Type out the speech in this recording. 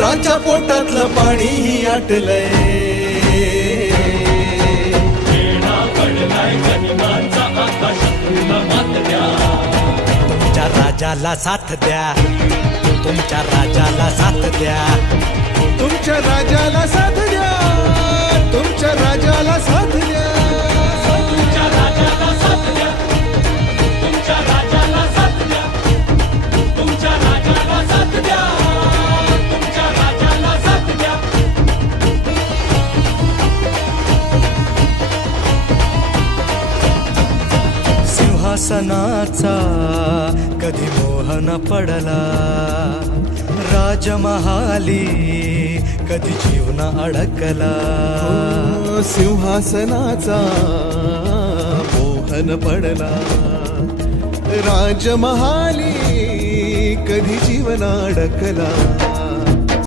पुत्राच्या पोटातलं पाणी आटलंय. तुमच्या राजाला साथ द्या, तुमच्या राजाला साथ द्या, तुमच्या राजाला साथ द्या, तुमच्या राजाला साथ द्या, तुमच्या राजाला साथ द्या, तुमच्या राजाला साथ द्या, तुमच्या राजाला साथ द्या, तुमच्या राजाला साथ द्या. सिंहासनाचा कधी मोह न पडला, राजमहाली कधी जीव न अडकला. सिंहासनाचा मोहन पडला, राजमहाली कधी जीवन अडकला.